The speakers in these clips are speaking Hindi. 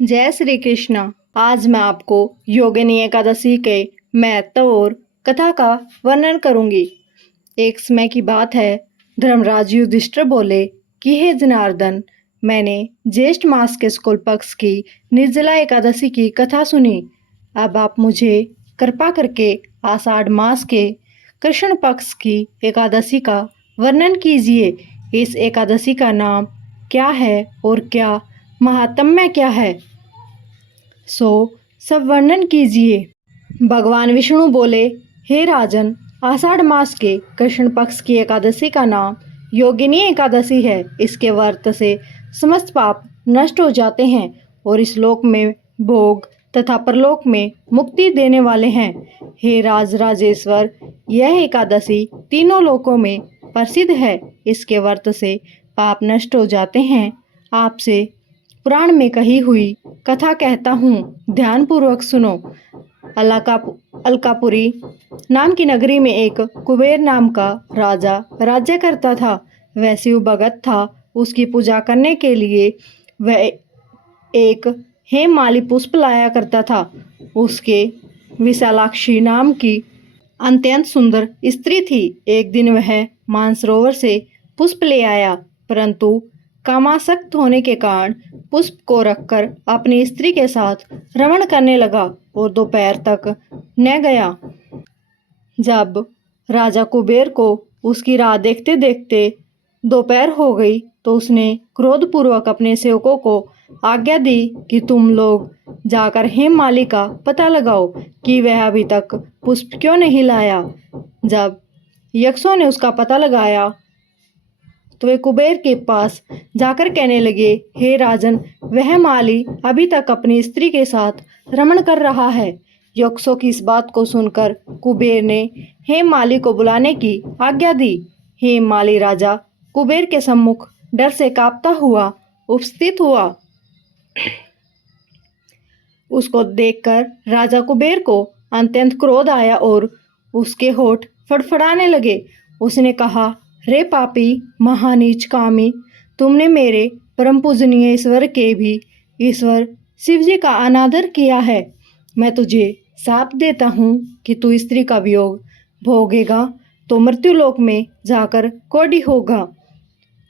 जय श्री कृष्ण। आज मैं आपको योगिनी एकादशी के महत्व और कथा का वर्णन करूंगी। एक समय की बात है, धर्मराज युधिष्ठिर बोले कि हे जनार्दन, मैंने ज्येष्ठ मास के शुक्ल पक्ष की निर्जला एकादशी की कथा सुनी। अब आप मुझे कृपा करके आषाढ़ मास के कृष्ण पक्ष की एकादशी का वर्णन कीजिए। इस एकादशी का नाम क्या है और क्या महात्म्य क्या है, सो सब वर्णन कीजिए। भगवान विष्णु बोले, हे राजन, आषाढ़ मास के कृष्ण पक्ष की एकादशी का नाम योगिनी एकादशी है। इसके व्रत से समस्त पाप नष्ट हो जाते हैं और इस लोक में भोग तथा परलोक में मुक्ति देने वाले हैं। हे राज राजेश्वर, यह एकादशी तीनों लोकों में प्रसिद्ध है। इसके व्रत से पाप नष्ट हो जाते हैं। आपसे पुराण में कही हुई कथा कहता हूँ, ध्यान पूर्वक सुनो। अलकापुरी नाम की नगरी में एक कुबेर नाम का राजा राज्य करता था। वह शिव भगत था। उसकी पूजा करने के लिए वह एक हेममाली पुष्प लाया करता था। उसके विशालाक्षी नाम की अत्यंत सुंदर स्त्री थी। एक दिन वह मानसरोवर से पुष्प ले आया, परंतु कामासक्त होने के कारण पुष्प को रखकर अपनी स्त्री के साथ रमण करने लगा और दोपहर तक न गया। जब राजा कुबेर को उसकी राह देखते देखते दोपहर हो गई तो उसने क्रोधपूर्वक अपने सेवकों को आज्ञा दी कि तुम लोग जाकर हेममाली का पता लगाओ कि वह अभी तक पुष्प क्यों नहीं लाया। जब यक्षों ने उसका पता लगाया तो वे कुबेर के पास जाकर कहने लगे, हे राजन, वह माली अभी तक अपनी स्त्री के साथ रमण कर रहा है। यक्षों की इस बात को सुनकर कुबेर ने हेममाली को बुलाने की आज्ञा दी। हेममाली राजा कुबेर के सम्मुख डर से कांपता हुआ उपस्थित हुआ। उसको देखकर राजा कुबेर को अत्यंत क्रोध आया और उसके होठ फड़फड़ाने लगे। उसने कहा, रे पापी महानीच कामी, तुमने मेरे परम पूजनीय ईश्वर के भी ईश्वर शिव जी का अनादर किया है। मैं तुझे शाप देता हूँ कि तू स्त्री का वियोग भोगेगा तो मृत्युलोक में जाकर कोढ़ी होगा।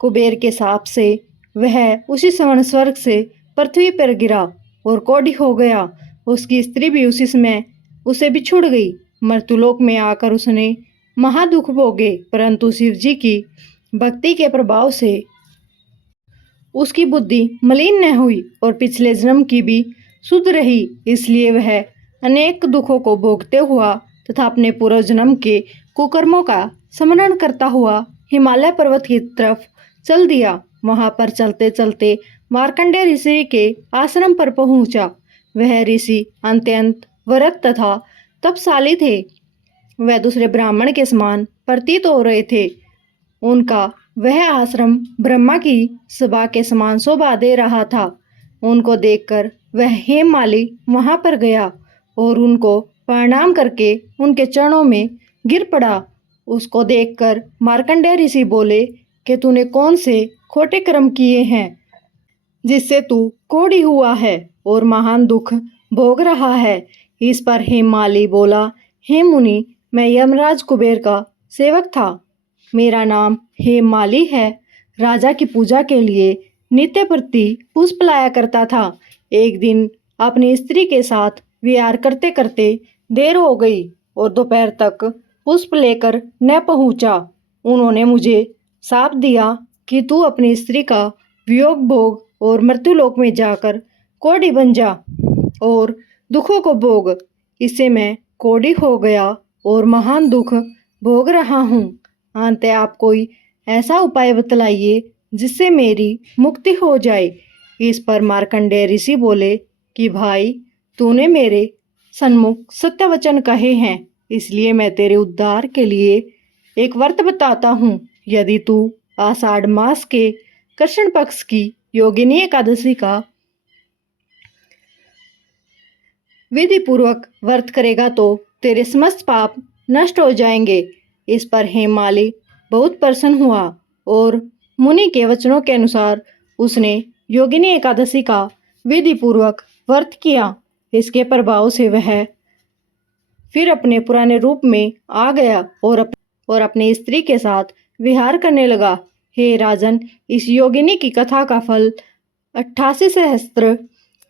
कुबेर के शाप से वह उसी स्वर्ण स्वर्ग से पृथ्वी पर गिरा और कोढ़ी हो गया। उसकी स्त्री भी उसी समय उसे बिछुड़ गई। मृत्युलोक में आकर उसने महादुख भोगे, परंतु शिव जी की भक्ति के प्रभाव से उसकी बुद्धि मलिन न हुई और पिछले जन्म की भी शुद्ध रही। इसलिए वह अनेक दुखों को भोगते हुआ तथा अपने पूर्व जन्म के कुकर्मों का स्मरण करता हुआ हिमालय पर्वत की तरफ चल दिया। वहां पर चलते चलते मार्कंडेय ऋषि के आश्रम पर पहुंचा। वह ऋषि अत्यंत व्रत तथा तपशाली थे। वह दूसरे ब्राह्मण के समान प्रतीत हो रहे थे। उनका वह आश्रम ब्रह्मा की सभा के समान शोभा दे रहा था। उनको देखकर वह हेममाली वहां पर गया और उनको प्रणाम करके उनके चरणों में गिर पड़ा। उसको देखकर मार्कंडेय ऋषि बोले कि तूने कौन से खोटे कर्म किए हैं जिससे तू कोढ़ी हुआ है और महान दुख भोग रहा है। इस पर हेममाली बोला, हे मुनि, मैं यमराज कुबेर का सेवक था। मेरा नाम हेममाली है। राजा की पूजा के लिए नित्य प्रति पुष्प लाया करता था। एक दिन अपनी स्त्री के साथ विहार करते करते देर हो गई और दोपहर तक पुष्प लेकर न पहुंचा। उन्होंने मुझे शाप दिया कि तू अपनी स्त्री का वियोग भोग और मृत्युलोक में जाकर कोढ़ी बन जा और दुखों को भोग। इससे मैं कोढ़ी हो गया और महान दुख भोग रहा हूँ। अंत आप कोई ऐसा उपाय बतलाइए जिससे मेरी मुक्ति हो जाए। इस पर मार्कंडेय ऋषि बोले कि भाई, तूने मेरे सन्मुख सत्य वचन कहे हैं, इसलिए मैं तेरे उद्धार के लिए एक व्रत बताता हूँ। यदि तू आषाढ़ मास के कृष्ण पक्ष की योगिनी एकादशी का विधि पूर्वक व्रत करेगा तो तेरे समस्त पाप नष्ट हो जाएंगे। इस पर हेममाली बहुत प्रसन्न हुआ और मुनि के वचनों के अनुसार उसने योगिनी एकादशी का विधि पूर्वक व्रत किया। इसके प्रभाव से वह फिर अपने पुराने रूप में आ गया और अपनी स्त्री के साथ विहार करने लगा। हे राजन, इस योगिनी की कथा का फल 88 सहस्त्र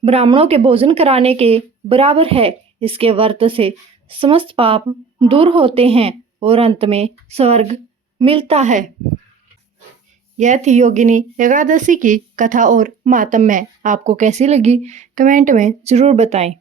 ब्राह्मणों के भोजन कराने के बराबर है। इसके व्रत से समस्त पाप दूर होते हैं और अंत में स्वर्ग मिलता है। यह थी योगिनी एकादशी की कथा और महात्म्य। आपको कैसी लगी कमेंट में जरूर बताएं।